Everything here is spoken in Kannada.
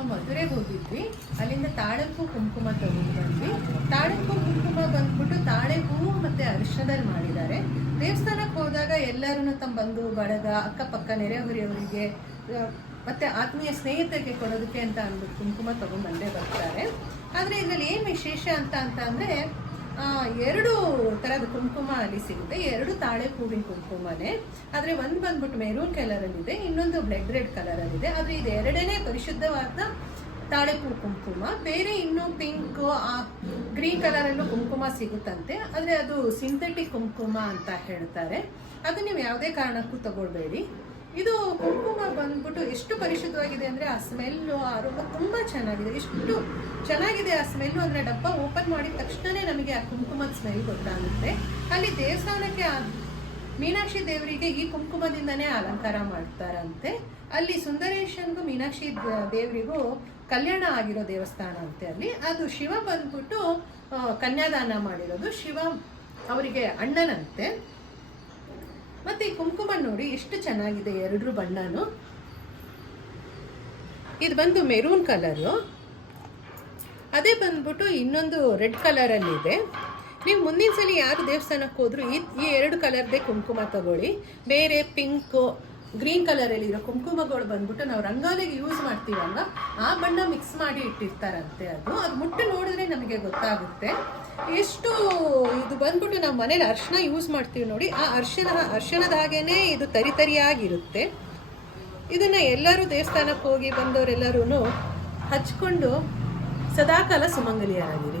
ನಾವು ಮಧುರೆಗೆ ಹೋಗಿದ್ವಿ. ಅಲ್ಲಿಂದ ತಾಳಕ್ಕೂ ಕುಂಕುಮ ತಗೊಂಡು ಬಂದ್ವಿ. ತಾಳಕ್ಕೂ ಕುಂಕುಮ ಬಂದ್ಬಿಟ್ಟು ತಾಳೆ ಹೂವು ಮತ್ತು ಅರಿಶಿಣದಲ್ಲಿ ಮಾಡಿದ್ದಾರೆ. ದೇವಸ್ಥಾನಕ್ಕೆ ಹೋದಾಗ ಎಲ್ಲರೂ ತಮ್ಮ ಬಂಧು ಬಳಗ, ಅಕ್ಕಪಕ್ಕ ನೆರೆಹೊರೆಯವರಿಗೆ ಮತ್ತು ಆತ್ಮೀಯ ಸ್ನೇಹಿತರಿಗೆ ಕೊಡೋದಕ್ಕೆ ಅಂತ ಅಂದ್ಬಿಟ್ಟು ಕುಂಕುಮ ತೊಗೊಂಡು ಬರ್ತಾರೆ. ಆದರೆ ಇದರಲ್ಲಿ ಏನು ವಿಶೇಷ ಅಂತ ಅಂದರೆ 2 ಥರದ ಕುಂಕುಮ ಅಲ್ಲಿ ಸಿಗುತ್ತೆ. 2 ತಾಳೆ ಹೂವಿನ ಕುಂಕುಮನೇ. ಆದರೆ ಒಂದು ಬಂದ್ಬಿಟ್ಟು ಮೆರೂನ್ ಕಲರಲ್ಲಿದೆ, ಇನ್ನೊಂದು ಬ್ಲಡ್ ರೆಡ್ ಕಲರಲ್ಲಿದೆ. ಆದರೆ ಇದು ಎರಡನೇ ಪರಿಶುದ್ಧವಾದ ತಾಳೆ ಹೂ ಕುಂಕುಮ. ಬೇರೆ ಇನ್ನೂ ಪಿಂಕ್, ಗ್ರೀನ್ ಕಲರಲ್ಲೂ ಕುಂಕುಮ ಸಿಗುತ್ತಂತೆ. ಆದರೆ ಅದು ಸಿಂಥೆಟಿಕ್ ಕುಂಕುಮ ಅಂತ ಹೇಳ್ತಾರೆ. ಅದು ನೀವು ಯಾವುದೇ ಕಾರಣಕ್ಕೂ ತಗೊಳ್ಬೇಡಿ. ಇದು ಕುಂಕುಮ ಬಂದ್ಬಿಟ್ಟು ಎಷ್ಟು ಪರಿಶುದ್ಧವಾಗಿದೆ ಅಂದರೆ ಆ ಸ್ಮೆಲ್ಲು, ಆರೋಗ್ಯ ತುಂಬ ಚೆನ್ನಾಗಿದೆ. ಎಷ್ಟು ಚೆನ್ನಾಗಿದೆ ಆ ಸ್ಮೆಲ್ಲು ಅಂದರೆ ಡಬ್ಬ ಓಪನ್ ಮಾಡಿದ ತಕ್ಷಣವೇ ನಮಗೆ ಆ ಕುಂಕುಮದ ಸ್ಮೆಲ್ ಗೊತ್ತಾಗುತ್ತೆ. ಅಲ್ಲಿ ದೇವಸ್ಥಾನಕ್ಕೆ ಮೀನಾಕ್ಷಿ ದೇವರಿಗೆ ಈ ಕುಂಕುಮದಿಂದನೇ ಅಲಂಕಾರ ಮಾಡ್ತಾರಂತೆ. ಅಲ್ಲಿ ಸುಂದರೇಶನ್ಗೂ ಮೀನಾಕ್ಷಿ ದೇವರಿಗೂ ಕಲ್ಯಾಣ ಆಗಿರೋ ದೇವಸ್ಥಾನ ಅಂತೆ ಅಲ್ಲಿ. ಅದು ಶಿವ ಬಂದ್ಬಿಟ್ಟು ಕನ್ಯಾದಾನ ಮಾಡಿರೋದು, ಶಿವ ಅವರಿಗೆ ಅಣ್ಣನಂತೆ. ಮತ್ತು ಈ ಕುಂಕುಮ ನೋಡಿ ಎಷ್ಟು ಚೆನ್ನಾಗಿದೆ, 2 ಬಣ್ಣನೂ. ಇದು ಬಂದು ಮೆರೂನ್ ಕಲರು, ಅದೇ ಬಂದ್ಬಿಟ್ಟು ಇನ್ನೊಂದು ರೆಡ್ ಕಲರಲ್ಲಿದೆ. ನೀವು ಮುಂದಿನ ಸಲ ಯಾರು ದೇವಸ್ಥಾನಕ್ಕೆ ಹೋದರೂ ಈ 2 ಕಲರ್ದೇ ಕುಂಕುಮ ತಗೊಳ್ಳಿ. ಬೇರೆ ಪಿಂಕು, ಗ್ರೀನ್ ಕಲರಲ್ಲಿರೋ ಕುಂಕುಮಗಳು ಬಂದ್ಬಿಟ್ಟು ನಾವು ರಂಗೋಲಿಗೆ ಯೂಸ್ ಮಾಡ್ತೀವಲ್ಲ, ಆ ಬಣ್ಣ ಮಿಕ್ಸ್ ಮಾಡಿ ಇಟ್ಟಿರ್ತಾರಂತೆ. ಅದು ಮುಟ್ಟು ನೋಡಿದ್ರೆ ನಮಗೆ ಗೊತ್ತಾಗುತ್ತೆ. ಎಷ್ಟು ಇದು ಬಂದ್ಬಿಟ್ಟು ನಾವು ಮನೇಲಿ ಅರಿಶಿನ ಯೂಸ್ ಮಾಡ್ತೀವಿ ನೋಡಿ, ಆ ಅರಿಶಿಣದ ಹಾಗೇನೆ ಇದು ತರಿಯಾಗಿರುತ್ತೆ. ಇದನ್ನು ಎಲ್ಲರೂ ದೇವಸ್ಥಾನಕ್ಕೆ ಹೋಗಿ ಬಂದವರೆಲ್ಲರೂ ಹಚ್ಕೊಂಡು ಸದಾಕಾಲ ಸುಮಂಗಲಿಯರಾಗಿರಿ.